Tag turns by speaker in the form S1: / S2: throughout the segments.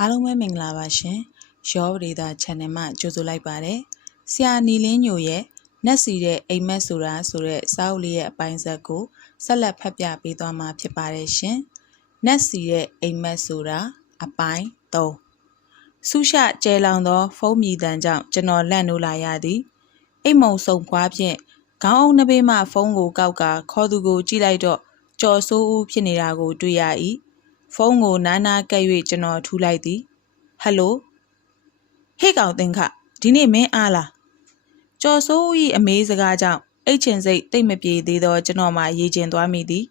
S1: အားလုံးပဲမင်္ဂလာပါရှင်ရောပဒေတာ channel မှာကြိုဆိုလိုက်ပါတယ်ဆရာနီလင်းညိုရဲ့နက်စီတဲ့အိမ်မက်ဆိုတာဆိုတဲ့စာအုပ်လေးရဲ့အပိုင်းဆက်ကိုဆက်လက်ဖတ်ပြပေးသွားမှာဖြစ်ပါတယ်ရှင်နက်စီတဲ့အိမ်မက်ဆိုတာအပိုင်း3ဆူရှကျဲလောင်သော ဖုံးမြည်တန်ကြောင့်ကျွန်တော်လန့်နိုးလာရသည်အိမ်မုံဆုံဖွားဖြင့်ခေါင်းအုံးနှပေးမှဖုံးကိုကောက်ကခေါ်သူကိုကြည့်လိုက်တော့ကြော်ဆိုးဦးဖြစ်နေတာကိုတွေ့ရ၏ ဖုန်းကိုနားနာကပ်၍ကျွန်တော်ထူလိုက်သည်ဟယ်လိုဟေ့ကောင်တင်ခဒီနေ့မင်းအားလားကျော်စိုး၏အမေးစကားကြောင့်အိတ်ချင်စိတ်တိတ်မပြေသေးသောကျွန်တော်မှရေကျင်သွားမိသည်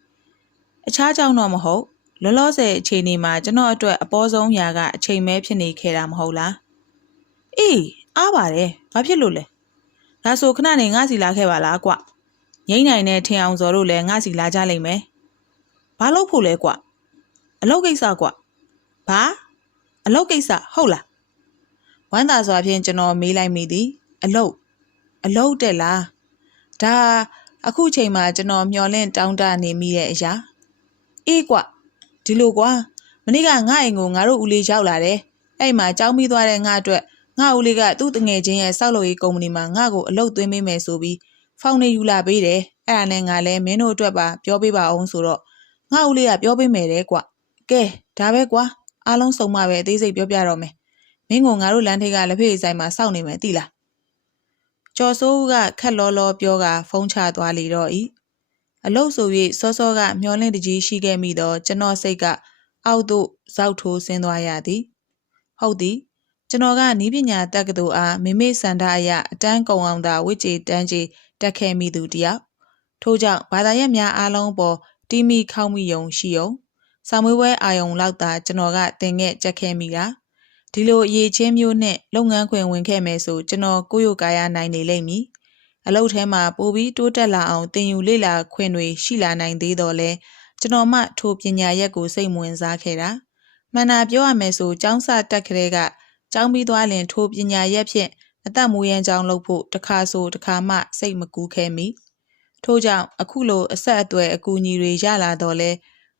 S1: အခြားကြောင့်တော့မဟုတ်လောလောဆယ်အခြေအနေမှာကျွန်တော်အတွက်အပေါ်ဆုံးຢာကအချိန်မဲဖြစ်နေခဲ့တာမဟုတ်လားအေးအားပါတယ်ဘာဖြစ်လို့လဲဒါဆိုခဏနေငါစီလာခဲ့ပါလားကွငိမ့်နိုင်တဲ့ထင်အောင်စော်တို့လည်းငါစီလာကြလိမ့်မယ်ဘာလို့ဖို့လဲကွ အလုပ်ကိစ္စကွဘာအလုပ်ကိစ္စဟုတ်လားဝမ်းသာစွာဖြင့်ကျွန်တော်မေးလိုက်မိသည်အလုပ်အလုပ်တက်လားဒါအခုချိန်မှာကျွန်တော်မျောလင့်တောင်းတနေမိတဲ့အရာအေးကွဒီလိုကွာမနေ့ကငါအိမ်ကိုငါတို့ဦးလေးရောက်လာတယ်အဲ့မှာကြောင်းပြီးသွားတဲ့ငါအတွက်ငါဦးလေးကသူ့တငယ်ချင်းရဲ့စောက်လို့ရေးကုမ္ပဏီမှာငါ့ကိုအလုပ်သွင်းပေးမယ်ဆိုပြီးဖောင်နေယူလာပေးတယ်အဲ့ဒါနဲ့ငါလည်းမင်းတို့အတွက်ပါပြောပေးပါအောင်ဆိုတော့ငါဦးလေးကပြောပေးမယ်တဲ့ကွ ကဲဒါပဲကွာအားလုံးစုံမပဲအသေးစိတ်ပြောပြတော့မယ်မင်းကငါတို့လမ်းထိပ်ကလက်ဖေးဆိုင်မှာစောင့်နေမယ်သိလားကျော်စိုးဦးကခက်လောလောပြောကဖုန်းချသွားလေတော့ဤအလုတ်ဆို၍စောစောကမျောလင့်တကြီးရှိခဲ့မိသောကျွန်တော်စိတ်ကအောက်သို့ဇောက်ထိုးဆင်းသွားရသည်ဟုတ်သည်ကျွန်တော်ကနီးပညာတက္ကသိုလ်အားမိမိစန္ဒအရအတန်းကုံအောင်သာဝိကြေတန်းကြီးတက်ခဲ့မိသူတယောက်ထို့ကြောင့်ဘာသာရပ်များအားလုံးပေါ်တီးမိခေါက်မိယုံရှိယုံ ဆောင်းမွေးပွဲအာယုံလောက်သာကျွန်တော်ကတင်ခဲ့ကြက်ခဲ့မိတာဒီလိုအရေးချင်းမျိုးနဲ့လုပ်ငန်းခွင်ဝင်ခဲ့မယ်ဆိုကျွန်တော်ကိုယ့်ရုပ်ကာယနိုင်နေလိမ့်မည်အလုပ်ထဲမှာပိုပြီးတိုးတက်လာအောင်တင်ယူလေ့လာခွင့်တွေရှိလာနိုင်သေးတော့လဲကျွန်တော်မှထိုပညာရက်ကိုစိတ်ဝင်စားခဲ့တာမှန်တာပြောရမယ်ဆိုចောင်းစတက်ကလေးကចောင်းပြီးသွားရင်ထိုပညာရက်ဖြင့်အသက်မူရန်ကြောင်းလုပ်ဖို့တခါဆိုတခါမှစိတ်မကူးခဲမိထို့ကြောင့်အခုလိုအဆက်အသွယ်အကူအညီတွေရလာတော့လဲ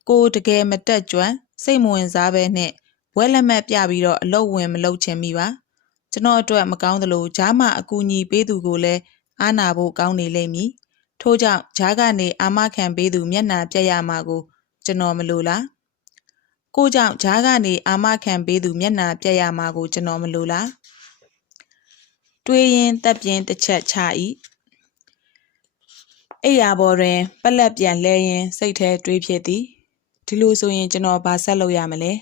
S1: ကိုတကယ်မတက်ကြွစိတ်မဝင်စားပဲနဲ့ဘွဲလက်မှတ်ပြပြီးတော့အလုတ်ဝင်မလုပ်ချင်မိပါကျွန်တော်အတွက်မကောင်းသလိုဂျားမအကူအညီပေးသူကိုလည်းအားနာဖို့ကောင်းနေလိမ့်မည်ထို့ကြောင့်ဂျားကနေအာမခံပေးသူမျက်နှာပြက်ရမှာကို ကျွန်တော်မလိုလားကိုကြောင့်ဂျားကနေအာမခံပေးသူမျက်နှာပြက်ရမှာကို ကျွန်တော်မလိုလားတွေးရင်တက်ပြင်းတစ်ချက်ချ၏အိယာပေါ်တွင် ပလက်ပြန်လဲရင်စိတ်ထဲတွေးဖြစ်သည် ဒီလိုဆိုရင်ကျွန်တော်ဘာဆက်လုပ်ရမလဲ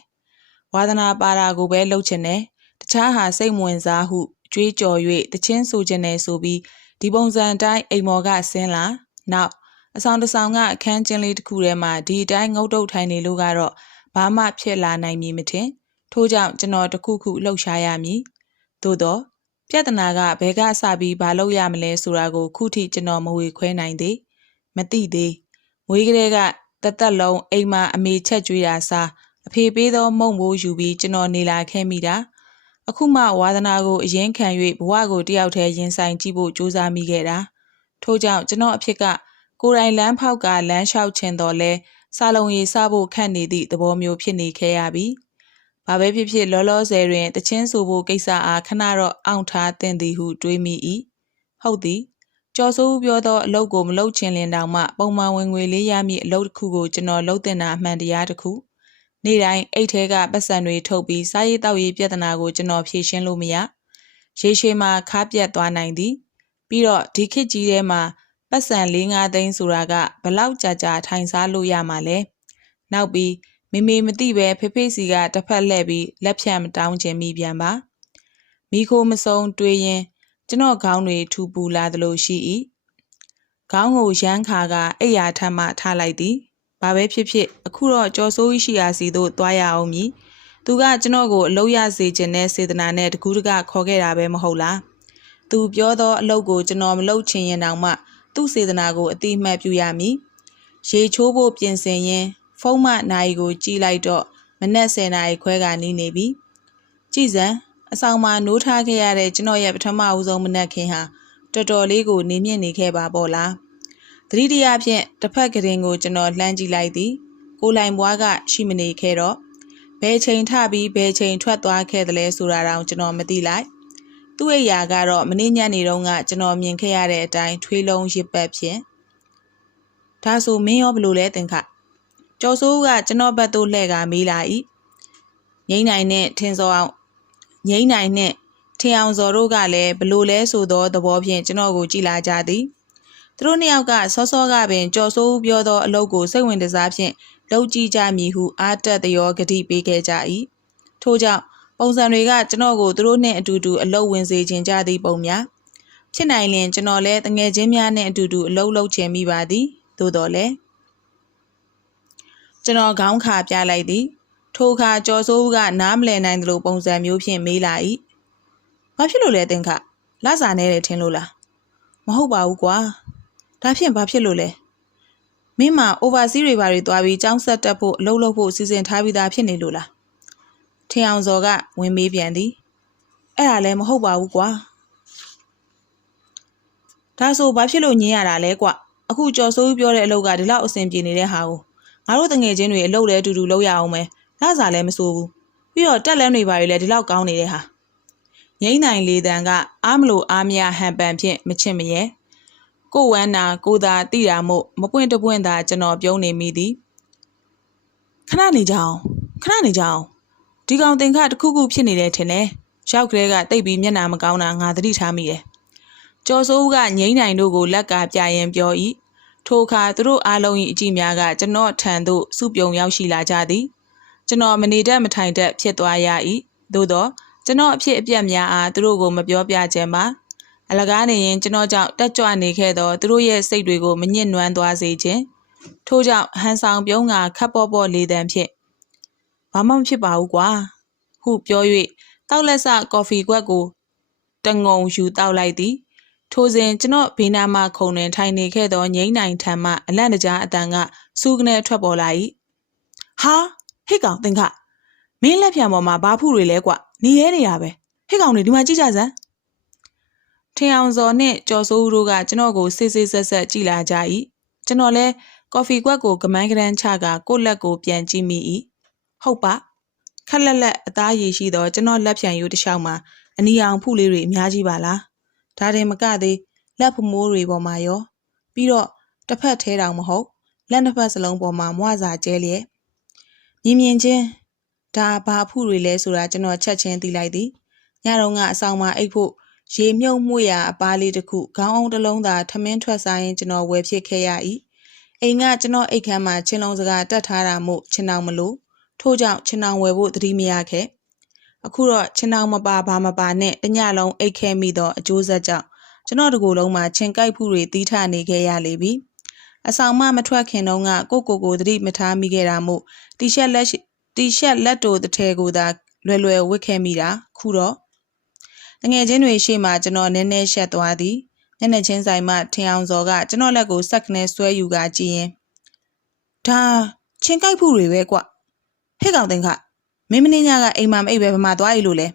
S1: ဝါသနာပါတာကိုပဲလုပ်ချင်တယ်တခြားဟာစိတ်ဝင်စားဟုကြွေးကြော်၍တချင်းဆိုချင်တယ်ဆိုပြီးဒီပုံစံတိုင်းအိမ်မော်ကဆင်းလာနောက်အဆောင်တဆောင်ကအခန်းချင်းလေးတစ်ခုထဲမှာဒီအတိုင်းငုတ်တုတ်ထိုင်နေလို့ကတော့ဘာမှဖြစ်လာနိုင်မည်မထင်ထို့ကြောင့်ကျွန်တော်တခုခုလှုပ်ရှားရမည်သို့တော့ပြဿနာကဘယ်ကစပြီးဘာလုပ်ရမလဲဆိုတာကိုခုထိကျွန်တော်မဝေခွဲနိုင်သေးမသိသေးမွေးကလေးက တသက်လုံးအိမ်မှာအမေချက်ကြွေးတာစားအဖေပေးသောမုံဘိုးယူပြီးကျွန်တော်နေလာခဲ့မိတာအခုမှဝါသနာကိုအရင်ခံ၍ဘဝကိုတယောက်တည်းရင်ဆိုင်ကြည့်ဖို့ကြိုးစားမိခဲ့တာထို့ကြောင့်ကျွန်တော်အဖြစ်ကကိုယ်တိုင်လမ်းဖောက်ကလမ်းလျှောက်ခြင်းတော်လဲစာလုံးရေးစဖို့ခန့်နေသည့်သဘောမျိုးဖြစ်နေခဲ့ရပြီဘာပဲဖြစ်ဖြစ်လောလောဆယ်တွင်တချင်းဆိုဖို့ကိစ္စအားခဏတော့အောင့်ထားတင်သည်ဟုတွေးမိ၏ဟုတ်သည် ကျော်စိုးပြောသောအလုပ်ကိုမလုပ်ချင်လင်တောင်မှပုံမှန်ဝင်ငွေလေးရမည့်အလုပ်တစ်ခုကိုကျွန်တော်လုပ်တင်တာအမှန်တရားတစ်ခုနေ့တိုင်းအိတ်ထဲကပတ်စံတွေထုတ်ပြီးစားရေးတောက်ရေးပြဿနာကိုကျွန်တော်ဖြေရှင်းလို့မရရေရှည်မှာခါပြက်သွားနိုင်သည် ပြီးတော့ဒီခေတ်ကြီးထဲမှာပတ်စံ၄၅သိန်းဆိုတာကဘလောက်ကြာကြာထိုင်စားလို့ရမှာလဲနောက်ပြီးမေမေမသိပဲဖေဖေစီကတစ်ဖက်လှည့်ပြီးလက်ဖြန့်မတောင်းခြင်းမိပြန်ပါမိခိုးမစုံတွေးရင် ကျွန်တော်ခေါင်းတွေထူပူလာသလိုရှိ၏ခေါင်းကိုရမ်းခါကအိယာထမ်းမှထားလိုက်သည်ဘာပဲဖြစ်ဖြစ်အခုတော့ကြော်စိုးကြီးရှိရာစီသို့သွားရအောင်မည်သူကကျွန်တော်ကိုအလုပ်ရစေခြင်းနဲ့စေတနာနဲ့တကူးတကခေါ်ခဲ့တာပဲမဟုတ်လားသူပြောသောအလုပ်ကိုကျွန်တော်မလုပ်ချင်ရင်တောင်မှ သူ့စေတနာကိုအတိအမှတ်ပြုရမည်ရေချိုးဖို့ပြင်ဆင်ရင်ဖုံးမနိုင်ကိုကြည်လိုက်တော့မနက်10နာရီခွဲကနီးနေပြီကြည်စံ အဆောင်မှာနိုးထားခဲ့ရတဲ့ကျွန်တော်ရဲ့ပထမဦးဆုံးမနက်ခင်းဟာတော်တော်လေးကိုနေမြင့်နေခဲ့ပါပေါ့လားသတိတရားဖြင့်တစ်ဖက်ကရင်ကိုကျွန်တော်လှမ်းကြည့်လိုက်သည်ကိုလိုင်ဘွားကရှိမနေခဲ့တော့ဘဘယ်ချိန်ထပြီးဘယ်ချိန်ထွက်သွားခဲ့တယ်လဲဆိုတာတောင်ကျွန်တော်မသိလိုက်သူ့အိယာကတော့မနေ့ညနေတုန်းကကျွန်တော်မြင်ခဲ့ရတဲ့အတိုင်းထွေးလုံးရစ်ပတ်ဖြင့်ဒါဆိုမင်းရောဘလို့လဲတင်ခကျော်စိုးကကျွန်တော်ဘက်သို့လှည့်ကမေးလာ၏ငိမ့်နိုင်နဲ့ထင်းစောအောင် ငိမ့်နိုင်နဲ့ထင်အောင်စော်တို့ကလည်းဘလို့လဲဆိုသောသဘောဖြင့်ကျွန်တော်ကိုကြည်လာကြသည်သူတို့နှစ်ယောက်ကစောစောကပင်ကြော်စိုးဦးပြောသောအလုပ်ကိုစိတ်ဝင်စားဖြင့်လုပ်ကြည့်ကြမည်ဟုအားတက်သရောဂတိပေးခဲ့ကြ၏ထို့ကြောင့်ပုံစံတွေကကျွန်တော်ကိုသူတို့နှင့်အတူတူအလုပ်ဝင်စေခြင်းကြသည့်ပုံများဖြစ်နိုင်ရင်ကျွန်တော်လည်းတငယ်ချင်းများနှင့်အတူတူအလုပ်လုပ်ချင်မိပါသည်သို့တော်လည်းကျွန်တော်ခေါင်းခါပြလိုက်သည် ထိုအခါကျော်စိုးဦးကနားမလည်နိုင်သလိုပုံစံမျိုးဖြင့်မေးလာ၏ဘာဖြစ်လို့လဲတင်ခလစာနေတယ်ထင်လို့လားမဟုတ်ပါဘူးကွာဒါဖြင့်ဘာဖြစ်လို့လဲမင်းမ oversea တွေဘာတွေသွားပြီးចောင်းဆက်တက်ဖို့အလုပ်လုပ်ဖို့စီစဉ်ထားပြီးသားဖြစ်နေလို့လားထင်အောင်စော်ကဝင်မေးပြန်သည်အဲ့ဒါလည်းမဟုတ်ပါဘူးကွာဒါဆိုဘာဖြစ်လို့ညင်းရတာလဲကွအခုကြော်စိုးပြောတဲ့အလုပ်ကဒီလောက်အဆင်ပြေနေတဲ့ဟာကိုငါတို့တငယ်ချင်းတွေအလုပ်လည်းအတူတူလုပ်ရအောင်မယ် လစာလည်းမစိုးဘူးပြီးတော့တက်လန်းတွေဘာတွေလည်းဒီလောက်ကောင်းနေတဲ့ဟာငိမ့်နိုင်လေတန်ကအားမလို့အားမရဟန်ပန်ဖြင့်မချစ်မရဲကိုဝမ်းနာကိုသာတိတာမို့မပွင့်တပွင့်သာကျွန်တော်ပြုံးနေမိသည်ခဏနေကြအောင်ခဏနေကြအောင်ဒီကောင်တင်ခတစ်ခုခုဖြစ်နေတယ်ထင်တယ်ရောက်ကလေးကတိတ်ပြီးမျက်နှာမကောင်းတာငါသတိထားမိတယ်ကျော်စိုးဦးကငိမ့်နိုင်တို့ကိုလက်ကပြရင်ပြော၏ထိုအခါသူတို့အားလုံး၏အကြည့်များကကျွန်တော်ထံသို့စုပြုံရောက်ရှိလာကြသည် ကျွန်တော်မနေတတ်မထိုင်တတ်ဖြစ်သွားရ၏သို့သောကျွန်တော်အဖြစ်အပျက်များအားသူတို့ကိုမပြောပြခြင်းပါအလကားနေရင်ကျွန်တော်ကြောင့်တက်ကြွနေခဲ့သောသူတို့ရဲ့စိတ်တွေကိုမညစ်နွမ်းသွားစေခြင်းထို့ကြောင့်ဟန်ဆောင်ပြုံးကခပ်ပေါ်ပေါ်လေတံဖြင့်ဘာမှမဖြစ်ပါဘူးကွာဟုပြော၍တောက်လက်စကော်ဖီကွက်ကိုတငုံယူတောက်လိုက်သည်ထိုစဉ်ကျွန်တော်ဘေးနားမှခုံတွင်ထိုင်နေခဲ့သောငိမ့်နိုင်ထံမှအလန့်တကြားအတန်ကစူးကနေထွက်ပေါ်လာ၏ဟာ ဟိတ်ကောင်တင်ခမင်းလက်ဖြံပေါ်မှာဘာဖုတွေလဲကွနေရဲနေရပဲဟိတ်ကောင်တွေဒီမှာကြည့်ကြစမ်းထင်အောင်စော်နှင့်ကျော်စိုးဦးတို့ကကျွန်တော်ကိုစစ်စစ်ဆက်ဆက်ကြည့်လာကြ၏ကျွန်တော်လဲကော်ဖီကွက်ကိုကမန်းကရန်ချကကိုယ့်လက်ကိုပြန်ကြည့်မိ၏ဟုတ်ပါခက်လက်လက်အသားရည်ရှိသောကျွန်တော်လက်ဖြံရိုးတစ်လျှောက်မှာအနီအောင်ဖုလေးတွေအများကြီးပါလားဒါတင်မကသေးလက်ဖမိုးတွေပေါ်မှာရော ပြီးတော့တစ်ဖက်ထဲတောင်မဟုတ်လက်နှစ်ဖက်စလုံးပေါ်မှာမွစာကျဲလျက် မြင်မြင်ချင်းဒါဘာဖုတွေလဲဆိုတာကျွန်တော်ချက်ချင်းသိလိုက်သည်ညတုန်းကအဆောင်မှာအိတ်ဖို့ရေမြုပ်မှုရာအပားလေးတစ်ခုခေါင်းအောင်တစ်လုံးသာထမင်းထွက်စားရင်ကျွန်တော်ဝယ်ဖြစ်ခဲ့ရ၏အိမ်ကကျွန်တော်အိတ်ခမ်းမှာချင်းလုံးစကားတက်ထားတာမို့ချင်းအောင်မလို့ထို့ကြောင့်ချင်းအောင်ဝယ်ဖို့သတိမရခဲ့အခုတော့ချင်းအောင်မပါဘာမပါနဲ့တညလုံးအိတ်ခဲမိသောအကျိုးဆက်ကြောင့်ကျွန်တော်တကူလုံးမှာချင်းကိုက်မှုတွေတီးထနေခဲ့ရလေပြီ အဆောင်မှမထွက်ခင်တုန်းကကိုကိုကိုသတိမထားမိခဲ့တာမို့တီရှက်လက်တီရှက်လက်တိုတစ်ထည်ကိုသာလွယ်လွယ်ဝတ်ခဲ့မိတာခုတော့တငယ်ချင်းတွေရှေ့မှာကျွန်တော်နည်းနည်းရှက်သွားသည်မျက်နှာချင်းဆိုင်မှထင်အောင်စော်ကကျွန်တော်လက်ကိုစက်ကနေဆွဲယူကကြည့်ရင်ဒါချင်းကိုက်မှုတွေပဲကွဟဲ့ကောင်တင်ခမင်းမင်းညကအိမ်မှာမအိပ်ပဲဗမာသွားရည်လို့လဲ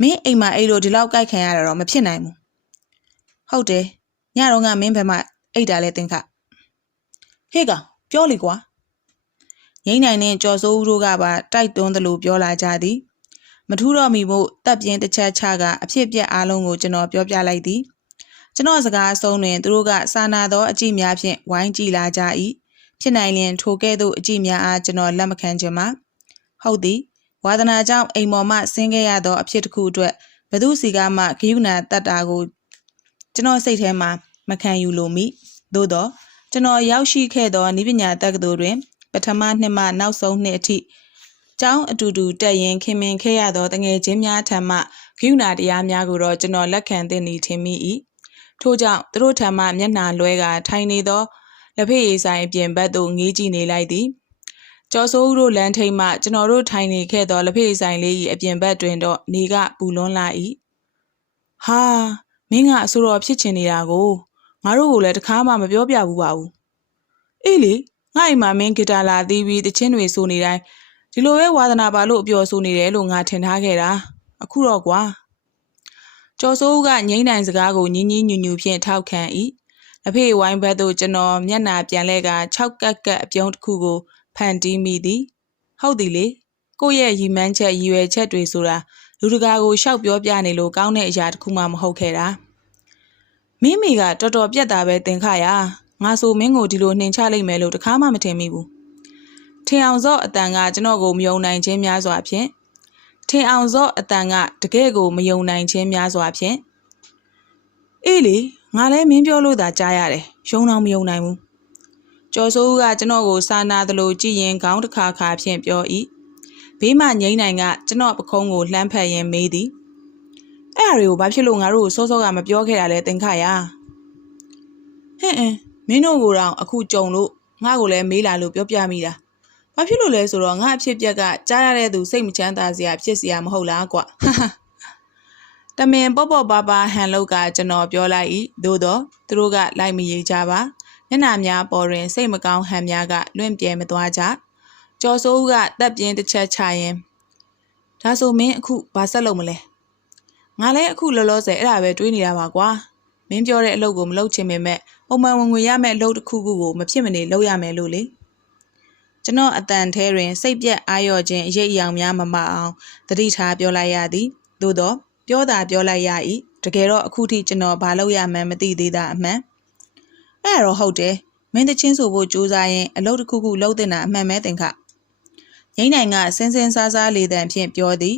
S1: မင်းအိမ်မှာအိပ်လို့ဒီလောက်ကြိုက်ခံရတာတော့မဖြစ်နိုင်ဘူးဟုတ်တယ်ညတော့ကမင်းဘက်မှအိပ်တာလဲတင်ခ ဟေ့ကောင်ပြောလေကွာငိမ့်နိုင်နဲ့ကြော်စိုးဦးတို့ကပါတိုက်တွန်းသလိုပြောလာကြသည်မထူးတော့မီမို့တပ်ပြင်းတစ်ချက်ချကအဖြစ်ပြက်အားလုံးကိုကျွန်တော်ပြောပြလိုက်သည်ကျွန်တော်စကားအဆုံးတွင်သူတို့ကစာနာသောအကြည့်များဖြင့်ဝိုင်းကြည့်လာကြ၏ဖြစ်နိုင်ရင်ထိုကဲ့သို့အကြည့်များအားကျွန်တော်လက်မခံချင်ပါဟုတ်သည်ဝါသနာကြောင့်အိမ်ပေါ်မှဆင်းခဲ့ရသောအဖြစ်တစ်ခုအတွက်ဘသူစီကမှဂယုဏတတ်တာကိုကျွန်တော်စိတ်ထဲမှာမခံယူလိုမိသို့တော့ ကျွန်တော်ရောက်ရှိခဲ့သောနိပညာတက္ကသိုလ်တွင်ပထမနှစ်မှနောက်ဆုံးနှစ်အထိကျောင်းအတူတူတက်ရင်ခင်မင်ခဲ့ရသောတငယ်ချင်းများထံမှဂယုဏတရားများကိုတော့ကျွန်တော်လက်ခံသိနေထင်မိ၏ထို့ကြောင့်သူတို့ထံမှမျက်နှာလွဲကထိုင်နေသောလက်ဖေးရည်ဆိုင်ပြင်ဘက်သို့ငေးကြည့်နေလိုက်သည်ကျော်စိုးဦးတို့လမ်းထိပ်မှကျွန်တော်တို့ထိုင်နေခဲ့သောလက်ဖေးဆိုင်လေး၏အပြင်ဘက်တွင်တော့နေကပူလွန်းလာ၏ဟာမင်းကအဆိုတော်ဖြစ်ချင်နေတာကို ငါတို့ကလည်းတခါမှမပြောပြဘူးပါဘူးအေးလေငါ့အိမ်မှာမင်းဂီတာလာသီးပြီးတချင်းတွေဆိုနေတိုင်းဒီလိုပဲဝါသနာပါလို့အပျော်ဆိုနေတယ်လို့ငါထင်ထားခဲ့တာအခုတော့ကွာကျော်စိုးဦးကငိမ့်နိုင်စကားကိုညင်းညင်းညူညူဖြင့်ထောက်ခံ၏အဖေဝိုင်းဘက်သို့ကျွန်တော်မျက်နာပြန်လဲက6ကက်ကက်အပြုံးတစ်ခုကိုဖန်တီးမိသည်ဟုတ်သည်လေကိုယ့်ရဲ့ရည်မှန်းချက်ရည်ရွယ်ချက်တွေဆိုတာလူတကာကိုရှောက်ပြောပြနေလို့ကောင်းတဲ့အရာတစ်ခုမှမဟုတ်ခဲ့တာ မိမိကတော်တော်ပြက်တာပဲသင်ခါရငါဆိုမင်းကိုဒီလိုနှင်ချလိုက်မယ်လို့တခါမှမထင်မိဘူးထင်အောင်စော့အတန်ကကျွန်တော်ကိုမယုံနိုင်ခြင်းများစွာဖြင့်ထင်အောင်စော့အတန်ကတကယ့်ကိုမယုံနိုင်ခြင်းများစွာဖြင့်အေးလေငါလည်းမင်းပြောလို့သာကြားရတယ်ယုံတော့မယုံနိုင်ဘူးကျော်စိုးဦးကကျွန်တော်ကိုစာနာသလိုကြည့်ရင်ခေါင်းတစ်ခါခါဖြင့်ပြော၏ဘေးမှငိမ့်နိုင်ကကျွန်တော်ပခုံးကိုလှမ်းဖက်ရင်းမေးသည် အဲ့အရာတွေကိုဘာဖြစ်လို့ငါတို့ကိုစောစောကမပြောခဲ့တာလဲသင်ခါရဟဲ့အင်းမင်းတို့ကိုတော့အခုကြုံလို့ငါ့ကိုလည်းမေးလာလို့ပြောပြမိတာဘာဖြစ်လို့လဲဆိုတော့ငါအဖြစ်ပြက်ကကြားရတဲ့သူစိတ်မချမ်းသာစရာဖြစ်စရာမဟုတ်လားကွာဟာဟာတမင်ပေါ့ပေါ့ပါပါဟန်လောက်ကကျွန်တော်ပြောလိုက်၏သို့တော့သူတို့ကလိုက်မရေကြပါမျက်နှာများပေါ်တွင်စိတ်မကောင်းဟန်များကလွင့်ပြဲမသွားကြကျော်စိုးဦးကတက်ပြင်းတစ်ချက်ချရင်ဒါဆိုမင်းအခုဘာဆက်လုပ်မလဲ ငါလည်းအခုလောလောဆယ်အဲ့ဒါပဲတွေးနေတာပါကွာမင်းပြောတဲ့အလုပ်ကိုမလုပ်ချင်ပေမဲ့ပုံမှန်ဝင်ငွေရမယ့်အလုပ်တစ်ခုခုကိုမဖြစ်မနေလုပ်ရမယ်လို့လေကျွန်တော်အတန်ထဲတွင်စိတ်ပြက်အာရော့ခြင်းအရေးအယောင်များမမအောင်တတိထားပြောလိုက်ရသည်သို့တော့ပြောတာပြောလိုက်ရ၏တကယ်တော့အခုထိကျွန်တော်ဘာလုပ်ရမှန်းမသိသေးတာအမှန်အဲ့တော့ဟုတ်တယ်မင်းတချင်းဆိုဖို့ကြိုးစားရင်အလုပ်တစ်ခုခုလုပ်တင်တာအမှန်ပဲတင်ခငိမ့်နိုင်ကစင်းစင်းစားစားလေတံဖြင့်ပြောသည်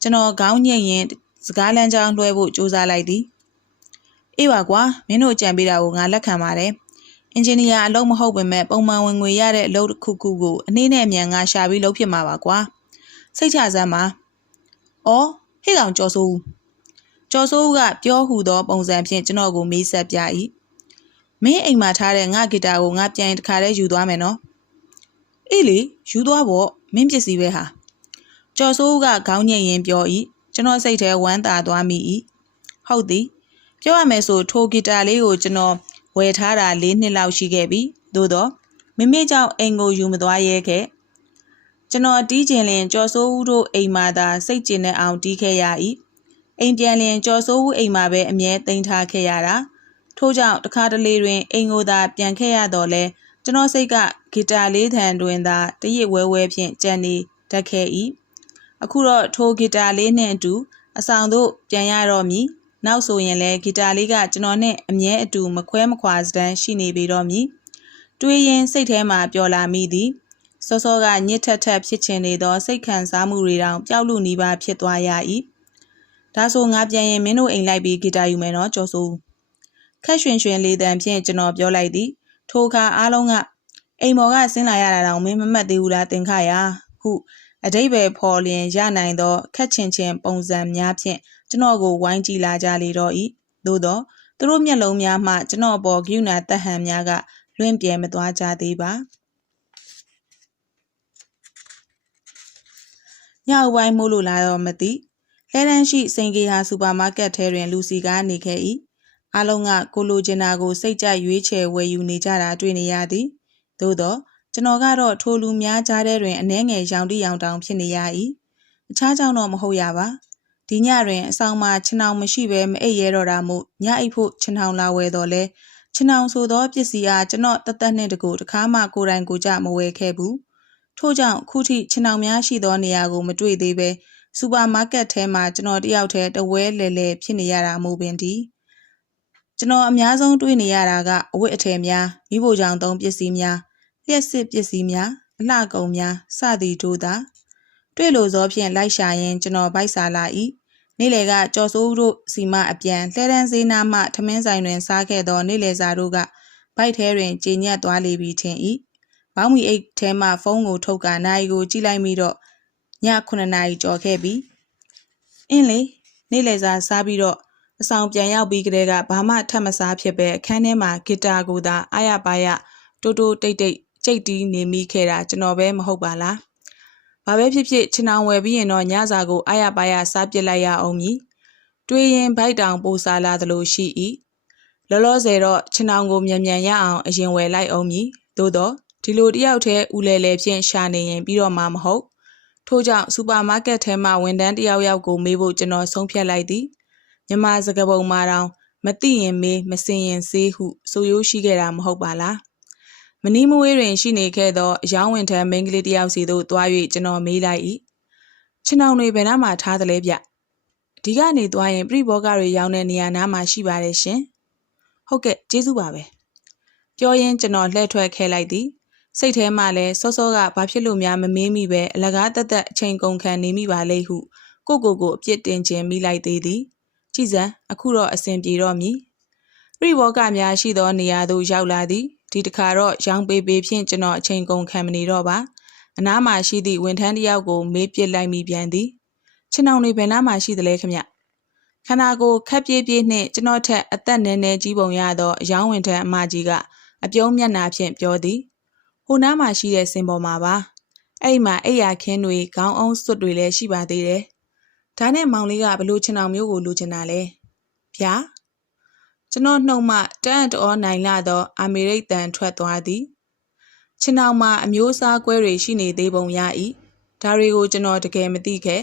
S1: ကျွန်တော်ခေါင်းညိတ်ရင် စကားလမ်းကြောင်းလွှဲဖို့ကြိုးစားလိုက်သည်အေးပါကွာမင်းတို့ကြံပေးတာကိုငါလက်ခံပါတယ်အင်ဂျင်နီယာအလုပ်မဟုတ်ပေမဲ့ပုံမှန်ဝင်ငွေရတဲ့အလုပ်တစ်ခုခုကိုအနည်းနဲ့အမြန်ငါရှာပြီးလုပ်ဖြစ်မှာပါကွာစိတ်ချစမ်းပါ။အော်ဟေ့ကောင်ကျော်စိုးဦးကျော်စိုးဦးကပြောဟူသောပုံစံဖြင့်ကျွန်တော်ကိုမေးဆက်ပြ၏မင်းအိမ်မှာထားတဲ့ငါဂီတာကိုငါပြန်တခါတည်းယူသွားမယ်နော်အေးလေယူသွားပေါ့မင်းပစ္စည်းပဲဟာကျော်စိုးဦးကခေါင်းညိတ်ရင်းပြော၏ ကျွန်တော်စိတ်ထဲဝမ်းသာသွားမိ၏ဟုတ်သည်ပြောရမယ်ဆိုထိုဂီတာလေးကိုကျွန်တော်ဝယ်ထားတာ၄နှစ်လောက်ရှိခဲ့ပြီသို့တော့မိမိကြောင့်အိမ်ကိုယူမသွားရဲခဲ့ကျွန်တော်တီးကျင်လင်ကြော်စိုးဦးတို့အိမ်မှာသာစိတ်ကျင်တဲ့အောင်တီးခဲ့ရ၏အိမ်ပြန်လင်ကြော်စိုးဦးအိမ်မှာပဲအမြဲတိန်ထားခဲ့ရတာထို့ကြောင့်တခါတလေတွင်အိမ်ကိုသာပြန်ခဲ့ရတော့လဲကျွန်တော်စိတ်ကဂီတာလေးထန်တွင်သာတရစ်ဝဲဝဲဖြင့်ကြံနေတတ်ခဲ့၏ အခုတော့ထိုဂီတာလေးနှင့်အတူအဆောင်သို့ပြန်ရတော့မည်နောက်ဆိုရင်လည်းဂီတာလေးကကျွန်တော်နဲ့အမြဲအတူမခွဲမခွာစတမ်းရှိနေပြီတော့မည်တွေးရင်စိတ်ထဲမှာပျော်လာမိသည်စောစောကညစ်ထက်ထက်ဖြစ်ချင်နေသောစိတ်ခံစားမှုတွေတောင်ပျောက်လို့နီးပါးဖြစ်သွားရ၏ဒါဆိုငါပြန်ရင်မင်းတို့အိမ်လိုက်ပြီးဂီတာယူမယ်နော်ကျော်စိုးခက်ရွှင်ရွှင်လေးတန်ဖြင့်ကျွန်တော်ပြောလိုက်သည်ထိုအခါအားလုံးကအိမ်မော်ကဆင်းလာရတာတောင်မင်းမမှတ်သေးဘူးလားတင်ခရ ဟုအတိတ်ပဲဖော်လျင်ရနိုင်သောခက်ချင်ချင်ပုံစံများဖြင့်ကျွန်တော်ကိုဝိုင်းကြည့်လာကြလေတော့၏သို့သောသူတို့မျက်လုံးများမှကျွန်တော်ပေါ်ဂယုဏတက်ဟန်များကလွင့်ပြဲမသွားကြသေးပါညအပိုင်းမိုးလိုလာတော့မသိလဲတန်းရှိစိန်ကေဟာစူပါမားကတ်ထဲတွင်လူစီကားနေခဲ့၏အားလုံးကကိုလိုချင်တာကိုစိတ်ကြရွေးချယ်ဝယ်ယူနေကြတာတွေ့နေရသည်သို့သော ကျွန်တော်ကတော့ထိုလူများကြားထဲတွင်အနှဲငယ်ရောင်တိရောင်တောင်ဖြစ်နေရ၏အခြားကြောင့်တော့မဟုတ်ရပါဒီညတွင်အဆောင်မှာခြနှောင်မရှိဘဲမအိပ်ရဲတော့တာမို့ညအိပ်ဖို့ခြနှောင်လာဝယ်တော့လဲခြနှောင်ဆိုသောပစ္စည်းအားကျွန်တော်တသက်နှင့်တကူတခါမှကိုယ်တိုင်ကိုကြမဝယ်ခဲ့ဘူးထို့ကြောင့်ခုထိခြနှောင်များရှိသောနေရာကိုမတွေ့သေးဘဲစူပါမားကတ်ထဲမှာကျွန်တော်တယောက်တည်းတဝဲလဲလဲဖြစ်နေရတာမို့ပင်ဒီကျွန်တော်အများဆုံးတွေ့နေရတာကအဝတ်အထည်များမိဖို့ကြောင့်သုံးပစ္စည်းများ လျှက်စစ်ပစ္စည်းများအလှကုန်များစသည်တို့သာတွေ့လို့သောဖြင့်လိုက်ရှာရင်ကျွန်တော်ဗိုက်စာလာ၏နေ့လေကကြော်စိုးတို့စီမအပြန်လှဲတန်းစေးနာမှထမင်းဆိုင်တွင်စားခဲ့သောနေ့လေစာတို့ကဗိုက်ထဲတွင်ကျဉ်ညက်သွားလေပြီထင်၏ဘောင်းမီအိတ်ထဲမှဖုန်းကိုထုတ်ကနိုင်ကိုကြည့်လိုက်မိတော့ည9နာရီကျော်ခဲ့ပြီအင်းလေနေ့လေစာစားပြီးတော့အဆောင်ပြန်ရောက်ပြီးကတည်းကဘာမှထပ်မစားဖြစ်ပဲအခန်းထဲမှာဂီတာကိုသာအားရပါရတိုးတိုးတိတ်တိတ် ကြိတ်တီးနေမိခဲ့တာကျွန်တော်ပဲမဟုတ်ပါလားဘာပဲဖြစ်ဖြစ်ချင်အောင်ဝယ်ပြီးရင်တော့ညစာကိုအားရပါရစားပစ်လိုက်ရအောင်မည်တွေးရင်ဗိုက်တောင်ပိုစားလာသလိုရှိ၏လောလောဆယ်တော့ချင်အောင်ကိုမြန်မြန်ရအောင်အရင်ဝယ်လိုက်အောင်မည်သို့တော့ဒီလိုတယောက်တည်းဦးလဲလဲဖြင့်ရှာနေရင်ပြီးတော့မှမဟုတ်ထို့ကြောင့်စူပါမားကတ်ထဲမှာဝန်ထမ်းတယောက်ယောက်ကိုမေးဖို့ကျွန်တော်ဆုံးဖြတ်လိုက်သည်မြမစကပုံမှာတောင်မသိရင်မေးမစင်ရင်စေးဟုဆိုရိုးရှိခဲ့တာမဟုတ်ပါလား မနီးမဝေးတွင်ရှိနေခဲ့သောအယောင်းဝင်ထမ်းမိန်းကလေးတစ်ယောက်စီသို့သွား၍ကျွန်တော်မေးလိုက်၏ခြေနှောင်တွေဘယ်နှမှာထားသလဲဗျဒီကနေသွားရင်ပြိဘောဂတွေရောင်းတဲ့နေရာနားမှာရှိပါတယ်ရှင်ဟုတ်ကဲ့ကျေးဇူးပါပဲပြောရင်းကျွန်တော်လှည့်ထွက်ခဲလိုက်သည်စိတ်ထဲမှလည်းစောစောကဘာဖြစ်လို့များမမေးမိပဲအလကားတက်တက်အချိန်ကုန်ခံနေမိပါလိမ့်ဟုကိုကိုကိုအပြစ်တင်ခြင်းမိလိုက်သေးသည်ကြည်စံအခုတော့အဆင်ပြေတော့မည်ပြိဘောဂများရှိသောနေရာသို့ရောက်လာသည် ဒီတစ်ခါတော့ရောင်ပေပေဖြင့်ကျွန်တော်အချိန်ကုန်ခံမနေတော့ပါအနားမှာရှိသည့်ဝန်ထမ်းတစ်ယောက်ကိုမေးပစ်လိုက်မိပြန်သည်ခြေနှောင်တွေဘယ်နားမှာရှိသလဲခမခန္ဓာကိုယ်ခက်ပြေးပြေးနှင့်ကျွန်တော်ထက်အသက်နည်းနည်းကြီးပုံရသောအယောင်းဝင်ထမ်းအမကြီးကအပြုံးမျက်နှာဖြင့်ပြောသည်ဟိုနားမှာရှိတဲ့စင်ပေါ်မှာပါအဲ့ဒီမှာအိယာခင်းတွေခေါင်းအောင်စွတ်တွေလည်းရှိပါသေးတယ်ဒါနဲ့မောင်လေးကဘလို့ခြေနှောင်မျိုးကိုလိုချင်တာလဲဗျာ ကျွန်တော်နှုတ်မှတန့်တော်နိုင်လာသောအမေရိကန်ထွက်သွားသည်ခြေနှောင်မှာအမျိုးအစားကွဲတွေရှိနေသေးပုံရ၏ဒါတွေကိုကျွန်တော်တကယ်မသိခဲ့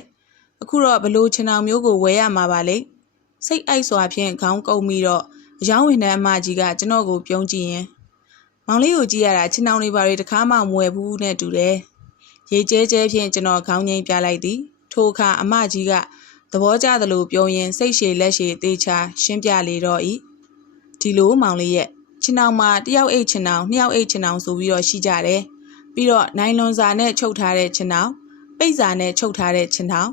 S1: အခုတော့ဘလို့ခြေနှောင်မျိုးကိုဝယ်ရမှာပါလေစိတ်အိုက်စွာဖြင့်ခေါင်းကုပ်ပြီးတော့အယောင်းဝင်တဲ့အမကြီးကကျွန်တော်ကိုပြုံးကြည့်ရင်မောင်လေးကိုကြည့်ရတာခြေနှောင်တွေဘာတွေတခါမှမဝယ်ဘူးနဲ့တူတယ်ရေကျဲကျဲဖြင့်ကျွန်တော်ခေါင်းငိမ့်ပြလိုက်သည်ထိုအခါအမကြီးကသဘောကျသလိုပြောရင်းစိတ်ရှည်လက်ရှည်သေးချာရှင်းပြလေတော့၏ ဒီလိုမောင်လေးရဲ့ခြေနှောင်မှာတယောက်အိတ်ခြေနှောင်နှစ်ယောက်အိတ်ခြေနှောင်ဆိုပြီးတော့ရှိကြတယ်ပြီးတော့နိုင်လွန်စာနဲ့ချုပ်ထားတဲ့ခြေနှောင်ပိတ်စာနဲ့ချုပ်ထားတဲ့ခြေနှောင်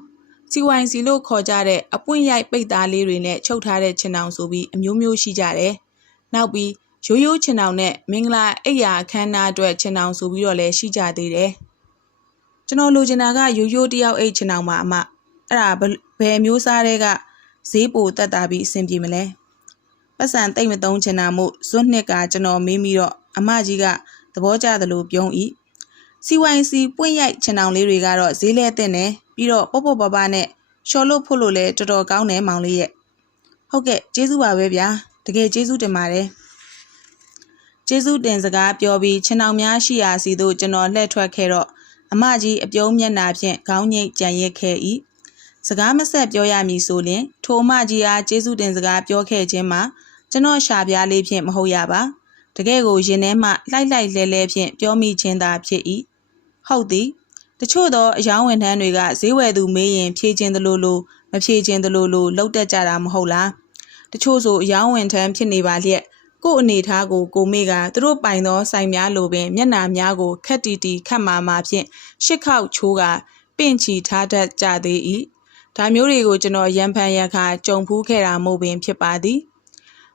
S1: စီဝိုင်စီလို့ခေါ်ကြတဲ့အပွင့်ရိုက်ပိတ်သားလေးတွေနဲ့ချုပ်ထားတဲ့ခြေနှောင်ဆိုပြီးအမျိုးမျိုးရှိကြတယ်နောက်ပြီးရိုးရိုးခြေနှောင်နဲ့မင်္ဂလာအိယာအခမ်းအနားအတွက်ခြေနှောင်ဆိုပြီးတော့လည်းရှိကြသေးတယ်ကျွန်တော်လိုချင်တာကရိုးရိုးတယောက်အိတ်ခြေနှောင်ပါအမအဲ့ဒါဘယ်မျိုးစားတွေကဈေးပိုတက်တာပြီးအဆင်ပြေမလဲ ပတ်စံတိတ်မသုံးချင်တာမို့ဇွတ်နှစ်ကကျွန်တော်မေးပြီးတော့အမကြီးကသဘောကျသလိုပြုံးဤစီဝိုင်စီပွင့်ရိုက်ချင်အောင်လေးတွေကတော့ဈေးလဲတဲ့နေပြီးတော့ပေါ့ပေါ့ပါပါနဲ့ရှော်လို့ဖို့လို့လဲတော်တော်ကောင်းတယ်မောင်လေးရဲ့ဟုတ်ကဲ့ကျေးဇူးပါပဲဗျာတကယ်ကျေးဇူးတင်ပါတယ်ကျေးဇူးတင်စကားပြောပြီးခြေနှောင်များရှိရာစီသို့ကျွန်တော်လှည့်ထွက်ခဲ့တော့အမကြီးအပြုံးမျက်နှာဖြင့်ခေါင်းငိတ်ကြံရစ်ခဲ့၏စကားမဆက်ပြောရမည်ဆိုရင်ထိုအမကြီးအားကျေးဇူးတင်စကားပြောခဲ့ခြင်းမှာ ကျွန်တော်ရှာပြားလေးဖြင့်မဟုတ်ရပါတကယ်ကိုရင်ထဲမှလှိုက်လိုက်လဲလဲဖြင့်ပြောမိခြင်းသာဖြစ်၏ဟုတ်သည်တချို့သောအယောင်းဝန်ထမ်းတွေကဈေးဝယ်သူမေးရင်ဖြေခြင်းသလိုလိုမဖြေခြင်းသလိုလိုလောက်တက်ကြတာမဟုတ်လားတချို့ဆိုအယောင်းဝန်ထမ်းဖြစ်နေပါလျက်ကို့အနေထားကိုကိုမေကသူတို့ပိုင်သောဆိုင်များလိုပင်မျက်နာများကိုခက်တီတီခတ်မာမာဖြင့်ရှစ်ခေါက်ချိုးကပင့်ချီထားတတ်ကြသေး၏ဒါမျိုးတွေကိုကျွန်တော်ရန်ဖန်ရခါကြုံဖူးခဲ့တာမို့ပင်ဖြစ်ပါသည်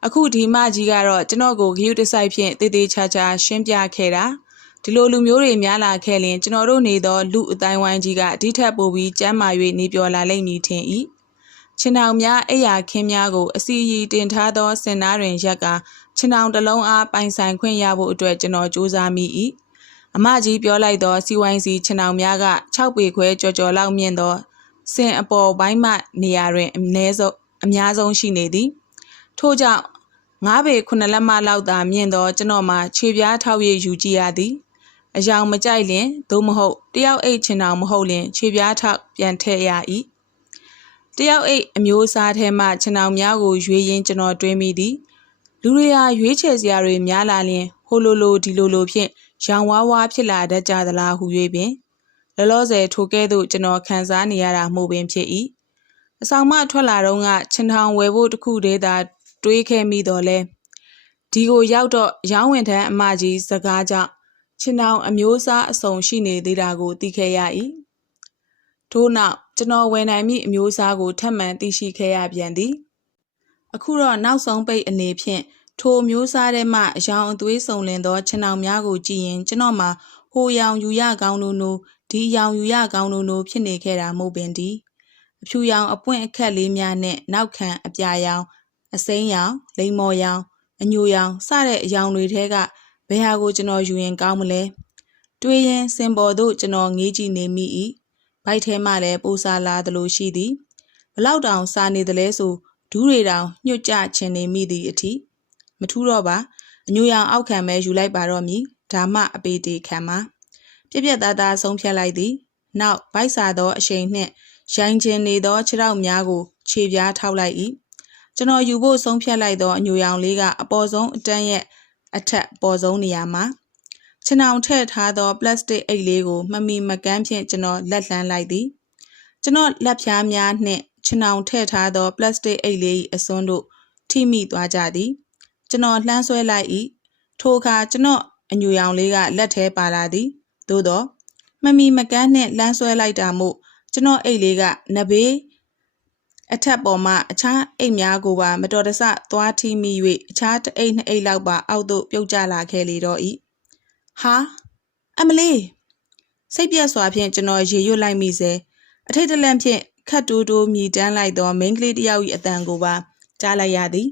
S1: အခုဒီမကြီးကတော့ကျွန်တော်ကိုဂယုတစိုက်ဖြင့်တည်တည်ချာချာရှင်းပြခဲ့တာဒီလိုလူမျိုးတွေများလာခဲ့ရင်ကျွန်တော်တို့နေသောလူအတိုင်းဝိုင်းကြီးကဒီထက်ပိုပြီးကျမ်းမာ၍နေပြောလာလိမ့်မည်ထင်၏ချင်းတောင်များအိယာခင်းများကိုအစီအီတင်ထားသောစင်နာတွင်ရက်ကချင်းတောင်တစ်လုံးအားပိုင်ဆိုင်ခွင့်ရဖို့အတွက်ကျွန်တော်စူးစမ်းမိ၏အမကြီးပြောလိုက်သောစီဝိုင်းစီချင်းတောင်များက6ပေခွဲကြော်ကြော်လောက်မြင့်သောစင်အပေါ်ပိုင်းမှနေရာတွင်အနည်းဆုံးအများဆုံးရှိနေသည် ထို့ကြောင့်ငါးပေခုနှစ်လက်မလောက်သာမြင့်သောကျွန်တော်မှာခြေပြားထောက်ရယူကြည့်ရသည်အယောင်မကြိုက်လင်သို့မဟုတ်တယောက်အိတ်ချင်တော်မဟုတ်လင်ခြေပြားထောက်ပြန်ထည့်ရ၏တယောက်အိတ်အမျိုးအစားထဲမှခြံတော်များကိုရွေးရင်းကျွန်တော်တွေးမိသည်လူတွေဟာရွေးချယ်စရာတွေများလာလျင်ဟိုလိုလိုဒီလိုလိုဖြင့်ရောင်ဝါးဝါဖြစ်လာတတ်ကြသလားဟု၍ပင်လောလောဆယ်ထိုကဲ့သို့ကျွန်တော်ခံစားနေရတာမှုပင်ဖြစ်၏အဆောင်မထွက်လာတော့ကချင်းထောင်ဝယ်ဖို့တခုတည်းသာ တွေးခဲ့မိတော့လဲဒီကိုရောက်တော့ရောင်းဝင်ထမ်းအမကြီးစကားကြောင့်ချင်းထောင်အမျိုးအစားအစုံရှိနေသေးတာကိုသိခဲ့ရ၏ထို့နောက်ကျွန်တော်ဝယ်နိုင်မိအမျိုးအစားကိုထပ်မံသိရှိခဲ့ရပြန်သည် အခုတော့နောက်ဆုံးပိတ်အနေဖြင့်ထိုမျိုးစားထဲမှအယောင်အသွေးစုံလင်သောခြံောင်များကိုကြည့်ရင်ကျွန်တော်မှာဟိုရောင်ယူရကောင်းလို့နိုးဒီရောင်ယူရကောင်းလို့နိုးဖြစ်နေခဲ့တာမဟုတ်ပင်ဒီအဖြူရောင်အပွင့်အခက်လေးများနဲ့နောက်ခံအပြာရောင် အစိမ်းရောင်လိမ္မော်ရောင်အညိုရောင်စတဲ့အယောင်တွေထဲကဘယ်ဟာကိုကျွန်တော်ယူရင်ကောင်းမလဲတွေးရင်စင်ပေါ်သို့ကျွန်တော်ငေးကြည့်နေမိ၏ဘိုက်ထဲမှလည်းပိုးစားလာသလိုရှိသည်ဘလောက်တောင်စားနေသလဲဆိုဒူးတွေတောင်ညှို့ကြချင်နေမိသည်အထိမထူးတော့ပါအညိုရောင်အောက်ခံပဲယူလိုက်ပါတော့မည်ဒါမှအပေတေခံမှာပြက်ပြက်သားသားဆုံးဖြတ်လိုက်သည်နောက်ဗိုက်စာသောအရှိန်နှင့်ရိုင်းကျင်နေသောခြေထောက်များကိုခြေပြားထောက်လိုက်၏ ကျွန်တော်ယူဖို့ဆုံးဖြတ်လိုက်သောအညိုရောင်လေးကအပေါ်ဆုံးအတန်းရဲ့အထက်ပေါ်ဆုံးနေရာမှာခြံအောင်ထည့်ထားသောပလတ်စတစ်အိတ်လေးကိုမမီမကန်းဖြင့်ကျွန်တော်လက်လှမ်းလိုက်သည်ကျွန်တော်လက်ဖြားများနှင့်ခြံအောင်ထည့်ထားသောပလတ်စတစ်အိတ်လေး၏အစွန်းတို့ထိမိသွားကြသည်ကျွန်တော်လှမ်းဆွဲလိုက်၏ထိုအခါကျွန်တော်အညူရောင်လေးကလက်ထဲပါလာသည်သို့တော့မမီမကန်းနှင့်လှမ်းဆွဲလိုက်တာမို့ကျွန်တော်အိတ်လေးကနဘေး အထက်ပေါ်မှအခြားအိတ်များကိုပါမတော်တဆသွားထိမိ၍အခြားတစ်အိတ်နှစ်အိတ်လောက်ပါအောက်သို့ပြုတ်ကျလာခဲ့လေတော့၏ဟာအမလေးစိတ်ပြက်စွာဖြင့်ကျွန်တော်ရေရွတ်လိုက်မိစေအထိတ်တလန့်ဖြင့်ခတ်တိုးတိုးမြည်တမ်းလိုက်သောမိန်းကလေးတစ်ယောက်၏အတန်ကိုပါကြားလိုက်ရသည်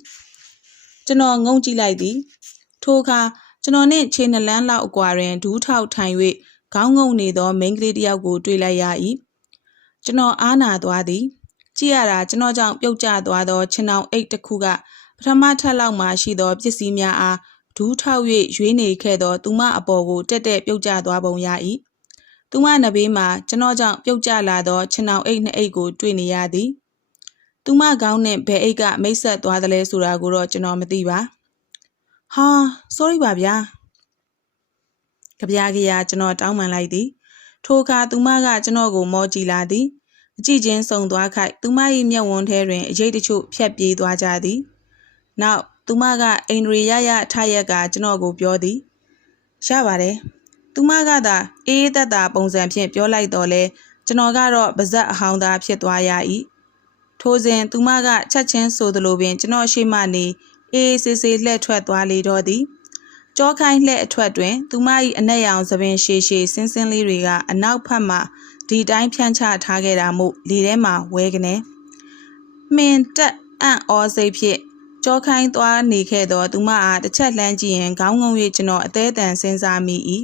S1: ကျွန်တော်ငုံကြည့်လိုက်သည်ထိုအခါကျွန်တော်နှင့်ခြေနှလန်းလောက်အကွာတွင်ဒူးထောက်ထိုင်၍ခေါင်းငုံနေသောမိန်းကလေးတစ်ယောက်ကိုတွေ့လိုက်ရ၏ကျွန်တော်အားနာသွားသည် ကြည့်ရတာကျွန်တော်ကြောင့်ပြုတ်ကျသွားသောခြေနှောင်အိတ်တစ်ခုကပထမထပ်လောက်မှရှိသောပစ္စည်းများအားဒူးထောက်၍ရွေးနေခဲ့သောသူမအပေါ်ကိုတက်တက်ပြုတ်ကျသွားပုံရ၏သူမနဘေးမှာကျွန်တော်ကြောင့်ပြုတ်ကျလာသောခြေနှောင်အိတ်နှစ်အိတ်ကိုတွေ့နေရသည်သူမကောင်းနှင့်ဘယ်အိတ်ကမိတ်ဆက်သွားသလဲဆိုတာကိုတော့ကျွန်တော်မသိပါဟာ sorry ပါဗျာကြပြားကြရာကျွန်တော်တောင်းပန်လိုက်သည်ထိုအခါသူမကကျွန်တော်ကိုမောကြည့်လာသည် အကြည့်ချင်းစုံသွားခိုက်သူမ၏မျက်ဝန်းထဲတွင်အရေးတချို့ဖြတ်ပြေးသွားကြသည်နောက်သူမကအိန္ဒြေရရထရက်ကကျွန်တော်ကိုပြောသည်ရပါတယ်သူမကသာအေးအေးသက်သာပုံစံဖြင့်ပြောလိုက်တော့လဲကျွန်တော်ကတော့ပါဇက်အဟောင်းသားဖြစ်သွားရ၏ထိုစဉ်သူမကချက်ချင်းဆိုသလိုပင်ကျွန်တော်ရှိမှနေအေးဆေးဆေးလှည့်ထွက်သွားလေတော့သည် ကြောခိုင်းလှည့်အထွက်တွင် သူမ၏အနက်ရောင်သပင်ရှည်ရှည်ဆင်းဆင်းလေးတွေကအနောက်ဖက်မှဒီတိုင်းဖြန့်ချထားခဲ့တာမို့လေထဲမှာဝဲကနေမင်တက်အံ့ဩစိတ်ဖြင့်ကြောခိုင်းသွားနေခဲ့သောသူမအားတစ်ချက်လှမ်းကြည့်ရင်ခေါင်းငုံ၍ကျွန်တော်အသေးအတန်စဉ်းစားမိ၏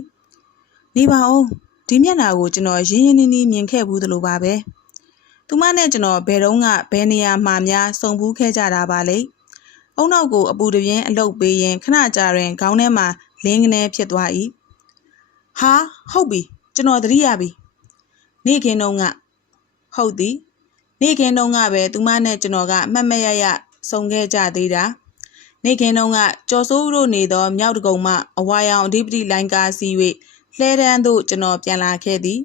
S1: နေပါဦးဒီမျက်နှာကိုကျွန်တော်ရင်းရင်းနှီးနှီးမြင်ခဲ့ဘူးသလိုပါပဲသူမနဲ့ကျွန်တော်ဘယ်တော့ကဘယ်နေရာမှများစုံဘူးခဲ့ကြတာပါလေ အုံနောက်ကိုအပူတပြင်းအလုတ်ပေးရင်ခဏကြာရင်ခေါင်းထဲမှာလင်းကနေဖြစ်သွား၏ဟာဟုတ်ပြီကျွန်တော်သတိရပြီနေ့ခင်းတုန်းကဟုတ်သည်နေ့ခင်းတုန်းကပဲသူမနဲ့ကျွန်တော်ကအမှတ်မရရဆုံခဲ့ကြသေးတာနေ့ခင်းတုန်းကကြော်စိုးတို့နေသောမြောက်တကုံမှအဝါရောင်အဓိပတိလိုင်းကားစီး၍လှဲတန်းသို့ကျွန်တော်ပြန်လာခဲ့သည်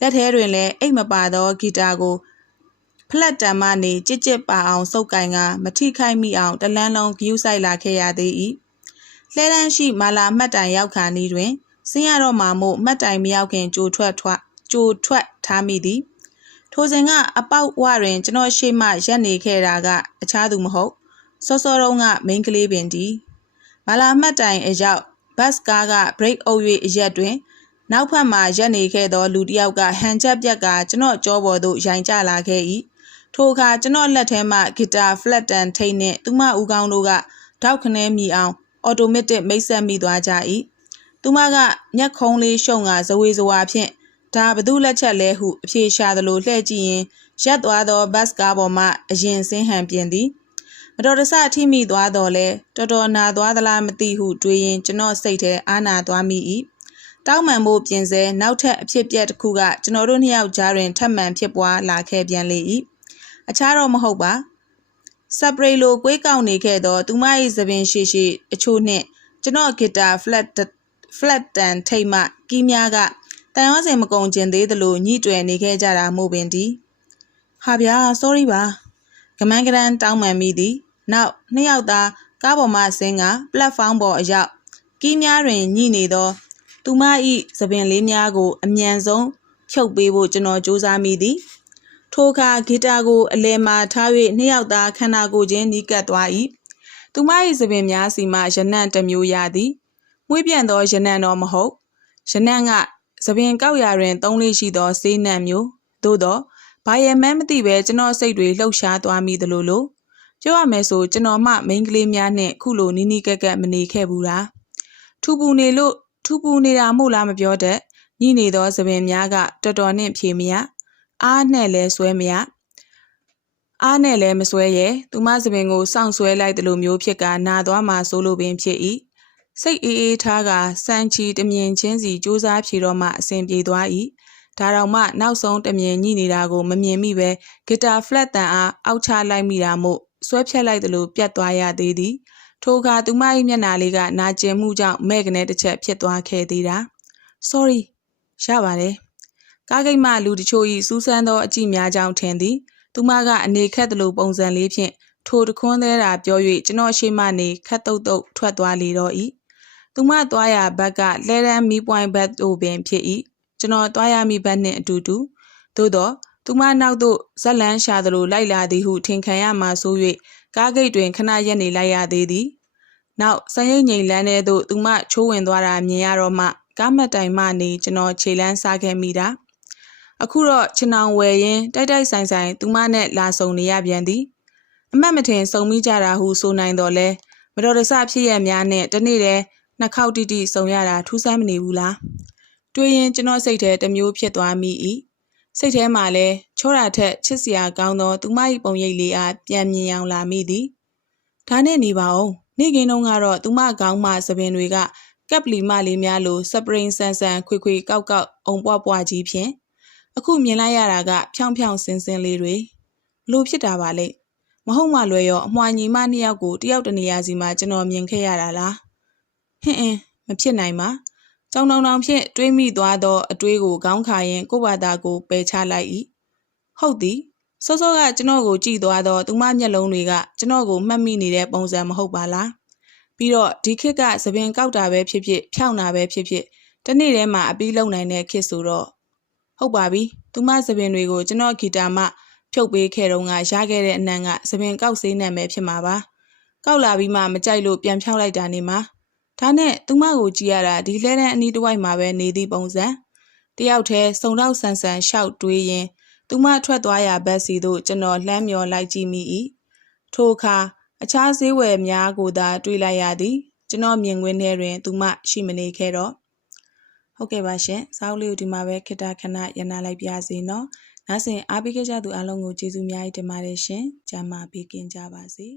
S1: လက်ထဲတွင်လည်းအိတ်မပါသောဂီတာကို ဖလက်တံမှနေကြစ်ကြစ်ပါအောင်စုပ်ကင်ကမထိခိုက်မိအောင်တလန်းလုံးဂယူးဆိုင်လာခဲ့ရသေး၏လှဲတန်းရှိမာလာမှတ်တိုင်ရောက်ခါနီးတွင်ဆင်းရတော့မှမို့မှတ်တိုင်မရောက်ခင်ကြိုထွက်ထွက်ကြိုထွက်ထားမိသည်ထိုစဉ်ကအပေါက်ဝတွင်ကျွန်တော်ရှေ့မှရက်နေခဲ့တာက အခြားသူမဟုတ်စောစောတုန်းကမိန်းကလေးပင်ဒီမာလာမှတ်တိုင်အရောက်ဘတ်ကားက break အုပ်၍အရက်တွင် နောက်ဖက်မှရက်နေခဲ့သောလူတစ်ယောက်ကဟန်ချက်ပြက်ကကျွန်တော်ကြောပေါ်သို့ရိုင်ကျလာခဲ့၏ ထိုအခါကျွန်တော်လက်ထဲမှဂီတာဖလက်တန်ထိတ်နှင့်သူမဦးကောင်းတို့ကတောက်ခနဲမိအောင်အော်တိုမက်တစ်မိတ်ဆက်မိသွားကြ၏သူမကမျက်ခုံးလေးရှုံကဇဝေဇဝါဖြင့်ဒါဘသူလက်ချက်လဲဟုအဖြေရှာသလိုလှည့်ကြည့်ရင်ရက်သွားသောဘတ်ကားပေါ်မှအရင်ဆင်းဟန်ပြင်သည်မတော်တဆထိမိသွားတော့လဲတော်တော်နာသွားသလားမသိဟုတွေးရင်ကျွန်တော်စိတ်ထဲအာနာသွားမိ၏တောင်းပန်ဖို့ပြင်ဆဲနောက်ထပ်အဖြစ်ပြက်တစ်ခုကကျွန်တော်တို့နှစ်ယောက်ကြားတွင်ထပ်မံဖြစ်ပွားလာခဲ့ပြန်လေ၏ အခြားတော့မဟုတ်ပါစပရိလိုကွေးကောက်နေခဲ့သောသူမ၏သပင်ရှိရှိအချို့နှင့်ကျွန်တော်ဂီတာဖလက်ဖလက်တန်ထိတ်မှကီးများကတန်ရောစင်မကုံကျင်သေးသလိုညှိတွယ်နေခဲ့ကြတာမို့ပင်ဒီဟာဗျာ sorry ပါကမန်းကရန်တောင်းပန်မိသည်နောက်နှစ်ယောက်သားကားပေါ်မှဆင်းကပလက်ဖောင်းပေါ်အရောက်ကီးများတွင်ညှိနေသော သူမ၏သပင်လေးများကို အမြန်ဆုံးဖြုတ်ပေးဖို့ကျွန်တော်စူးစမ်းမိသည် ထိုအခါဂီတာကိုအလဲမှာထား၍နှစ်ယောက်သားခန္ဓာကိုယ်ချင်းနီးကပ်သွား၏သူမ၏သပင်များစီမှရနံ့တစ်မျိုးရသည်မွေးပြန်သောရနံ့တော့မဟုတ်ရနံ့ကသပင်ကောက်ရာတွင်သုံးလေးရှိသောဆေးနံ့မျိုးသို့တော့ဘာရမှန်းမသိပဲကျွန်တော်စိတ်တွေလှုပ်ရှားသွားမိသလိုလိုပြောရမယ်ဆိုကျွန်တော်မှမိန်းကလေးများနဲ့ခုလိုနီးနီးကပ်ကပ်မနေခဲ့ဘူးလားထူပူနေလို့ထူပူနေတာမို့လားမပြောတတ်ညှိနေသောသပင်များကတော်တော်နှင့်ဖြေမရ အားနဲ့လဲဆွဲမရအားနဲ့လဲမဆွဲရဲသူမသပင်ကိုစောင့်ဆွဲလိုက်သလိုမျိုးဖြစ်ကနာသွားမှဆိုလိုပင်ဖြစ်၏စိတ်အေးအေးထားကစမ်းချီတမြင်ချင်းစီစူးစားဖြေတော့မှအဆင်ပြေသွား၏ဒါတောင်မှနောက်ဆုံးတမြင်ညှိနေတာကိုမမြင်မိပဲဂီတာဖလက်တန်အားအောက်ချလိုက်မိတာမို့ဆွဲဖြတ်လိုက်သလိုပြတ်သွားရသေးသည်ထိုအခါသူမ၏မျက်နှာလေးကနာကျင်မှုကြောင့်မဲ့ကနေတစ်ချက်ဖြစ်သွားခဲ့သေးတာ sorry ရပါတယ် ကားဂိတ်မှလူတချို့၏စူးစမ်းသောအကြည့်များကြောင့်ထင်သည်သူမကအနေခက်သလိုပုံစံလေးဖြင့်ထိုတခွန်းသေးတာပြော၍ကျွန်တော်ရှေ့မှနေခတ်တုတ်တုတ်ထွက်သွားလေတော့၏သူမသွားရဘက်ကလဲရန်မီပွိုင်ဘက်သို့ပင်ဖြစ်၏ကျွန်တော်သွားရမည့်ဘက်နှင့်အတူတူသို့သောသူမနောက်သို့ဇက်လန်းရှာသလိုလိုက်လာသည်ဟုထင်ခံရမှဆို၍ကားဂိတ်တွင်ခဏရက်နေလိုက်ရသေးသည်နောက်စံရိတ်ငိမ်လန်းထဲသို့သူမချိုးဝင်သွားတာမြင်ရတော့မှကားမတ်တိုင်မှနေကျွန်တော်ခြေလန်းစားခဲ့မိတာ အခုတော့ခြေနှောင်ဝယ်ရင်တိုက်တိုက်ဆိုင်ဆိုင်သူမနဲ့လာဆုံနေရပြန်သည်အမတ်မထင်စုံမိကြတာဟုဆိုနိုင်တော့လဲမတော်တဆဖြစ်ရများနဲ့တနေ့တည်းနှစ်ခေါက်တိတိစုံရတာထူးဆန်းမနေဘူးလားတွေးရင်ကျွန်တော်စိတ်ထဲတစ်မျိုးဖြစ်သွားမိ၏စိတ်ထဲမှာလဲချောတာထက်ချစ်စရာကောင်းသောသူမ၏ပုံရိပ်လေးအားပြန်မြင်အောင်လာမိသည်ဒါနဲ့နေပါအောင်နေ့ကင်းတုန်းကတော့သူမကောင်းမှသပင်တွေကကပ်ပလီမလေးများလိုစပရင်ဆန်ဆန်ခွေခွေကောက်ကောက်အုံပွားပွားကြီးဖြင့် အခုမြင်လိုက်ရတာက ဖြောင်ဖြောင်စင်စင်လေးတွေဘလို့ဖြစ်တာပါလဲမဟုတ်မှလွယ်ရောအမွှာညီမနှစ်ယောက်ကိုတယောက်တနေရာစီမှာကျွန်တော်မြင်ခဲ့ရတာလားဟင်းအင်းမဖြစ်နိုင်ပါကြောင်တောင်တောင်ဖြင့်တွေးမိသွားသောအတွေးကိုခေါင်းခါရင်ကိုယ့်ဘာသာကိုပယ်ချလိုက်၏ဟုတ်သည်စောစောကကျွန်တော်ကိုကြည့်သွားတော့သူမမျက်လုံးတွေကကျွန်တော်ကိုမှတ်မိနေတဲ့ပုံစံမဟုတ်ပါလားပြီးတော့ဒီခေတ်ကသပင်ကောက်တာပဲဖြစ်ဖြစ်ဖြောင်းတာပဲဖြစ်ဖြစ်တနေ့တည်းမှာအပီးလုံနိုင်တဲ့ခေတ်ဆိုတော့ ဟုတ်ပါပြီသူမသပင်တွေကိုကျွန်တော်ဂီတာမှဖြုတ်ပေးခဲ့တော့ကရခဲ့တဲ့အနံကသပင်ကောက်ဆေးနဲ့ပဲဖြစ်မှာပါကောက်လာပြီးမှမကြိုက်လို့ပြန်ဖြောင်းလိုက်တာနေမှာဒါနဲ့သူမကိုကြည့်ရတာဒီလှဲတန်းအနီးတစ်ဝိုက်မှာပဲနေသည့်ပုံစံတယောက်တည်းစုံတော့ဆန်ဆန်ရှောက်တွေးရင်သူမထွက်သွားရာဘက်စီသို့ကျွန်တော်လှမ်းမျောလိုက်ကြည့်မိ၏ထိုအခါအခြားဈေးဝယ်များကိုသာတွေးလိုက်ရသည်ကျွန်တော်မြင်ကွင်းထဲတွင်သူမရှိမနေခဲ့တော့ ဟုတ်ကဲ့ပါရှင်စောက်လေးကိုဒီမှာပဲခိတခဏရနာလိုက်ပြစီနော်နောက်စဉ်အားပေးခဲ့ကြသူအားလုံးကိုကျေးဇူးများတင်ပါတယ်ရှင်ကျမ်းမာပေးကင်ကြပါစေ